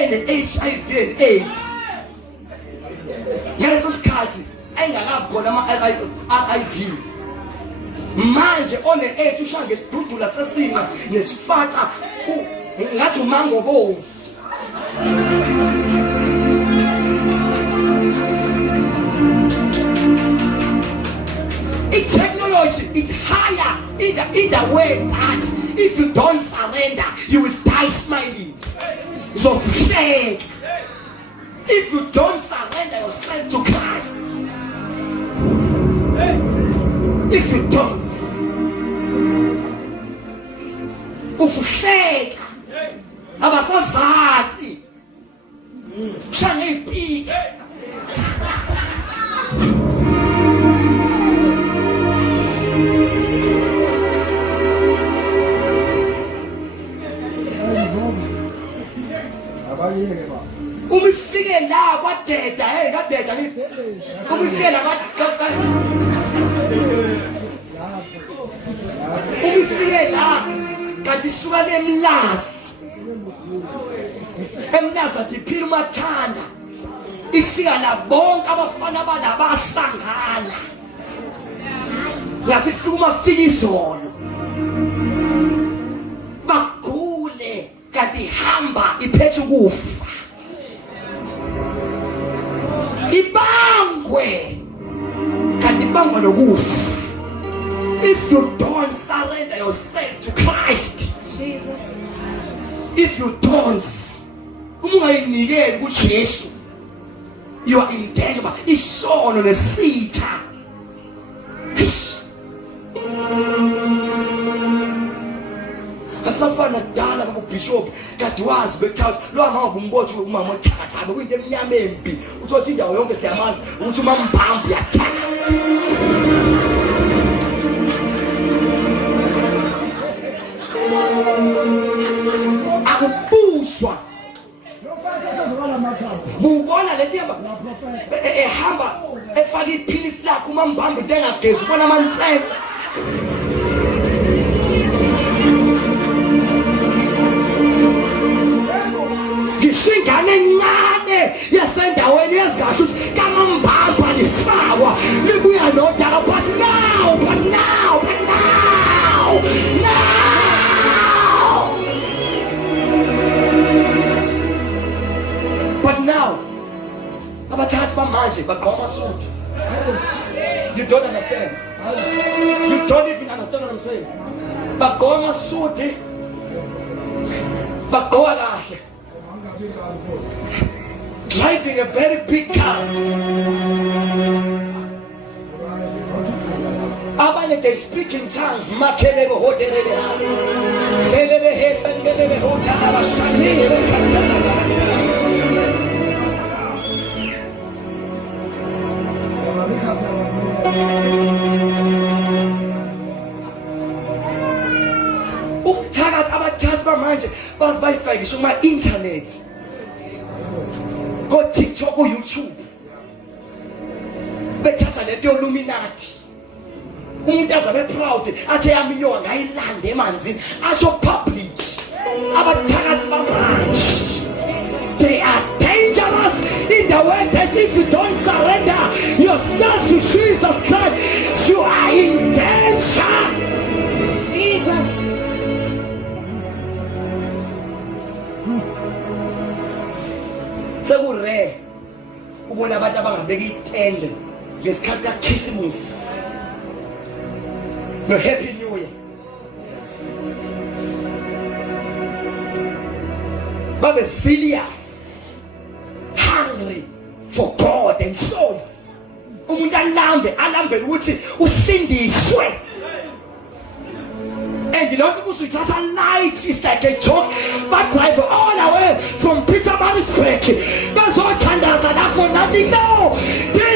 ene-HIV and AIDS ngaleso sikhathi engakakhona ama-RIV manje one-AIDS ushaya ngesidudula sesinqa nesifaca ngathi umango bomvu. Technology is higher in the way that if you don't surrender, you will die smiling. So fake. If you don't surrender yourself to Christ, if you don't, ufuseka abasazati shangipike umifike la kwadeda kadeda umifike la umifike la kanti suka lemlazi emlazi athi mathanda ifika la bonke abafana balabasangana ngathi fika umafika izolo bagule kanti hamba iphethe ukufa ibangwe kanti ibangwa nokufa. If you don't surrender yourself to Christ, Jesus, if you don't ungayinikeli kuJesu, you are in danger. Isono nesitha asafana kudala babubishop kade wazi bethatha lo amanga kumbothi umama othakatha kuyinto eminyama embi uthothi indawo yonke siyamazi ukuthi uma mbhambi yathaka akubushwa bubona letiba ehamba efaka iphilisi lakhe uma mbhambi dengagezi ubona amansense ngishingane encane yasendaweni yazikahle ukuthi kama mbamba lifakwa libuya nodaka but now abathathi bamanje bagqoka amasudu. You don't understand. You don't even understand what I'm saying. Bagqoka amasudu bagqoka kahle, driving a very big car. Abanye they speak in tongues. Makelebe hodelebe ha. Selebe hesendelebe hodala shangele. Ukuthakatha abathathi bamanje bazibayifakisha kuma internet, go TikTok, go YouTube, bethatha lento yoluminati. Umuntu azabe proud athi yami yo ngayilanda emanzini asho public. Abathakathi bamanje they are dangerous in the way that if you don't surrender yourself to Jesus Christ, you are in danger. Jesus. Sekure ubona abantu abangabeka itende ngesikhathi kaKhisimusi no Happy New Year. Babe serious, hungry for God and souls. Umuntu alambe ukuthi usindiswe. And the Lord was with us a light is like a joke, but drive all the way from Peter Marisbeck. That's all tenders are not for nothing. No, they